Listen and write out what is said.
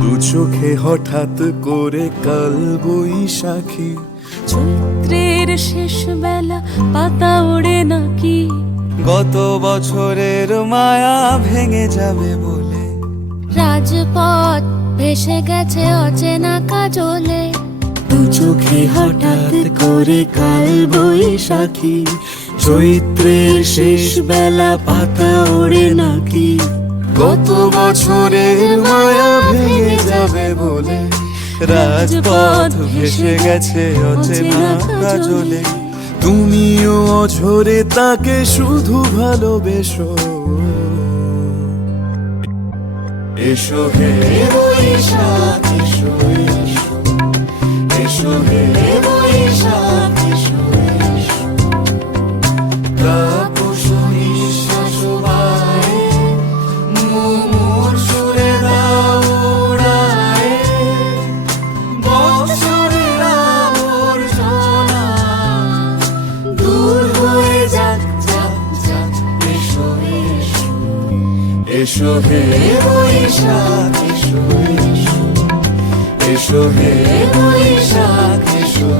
দু চোখে হঠাৎ করে কাল বৈশাখী, চৈত্রের শেষ বেলা পাতা ওড়ে নাকি, গত বছরের মায়া ভেঙে যাবে বলে, রাজপথ ভেসে গেছে অচেনা কাজলে। দু চোখে হঠাৎ করে কাল বৈশাখী, চৈত্রের শেষ বেলা পাতা ওড়ে নাকি, গত বছরের মায়া ভেঙে যাবে বলে, রাজপথ ভেসে গেছে অচেনা কাজলে। তুমিও অঝরে তাকে শুধু ভালোবেসো, এসো হে বৈশাখ এসো এসো, এসো হে বৈশাখ এসো এসো। তাপস নিঃশ্বাস বায়ে, মুমুর সুরে দাও উড়ায়ে, বৎসরের আবর্জনা দূর হয়ে যাক যাক যাক, এসো এসো, এসো হে বৈশাখ এসো এসো, এসো হে বৈশাখ এসো।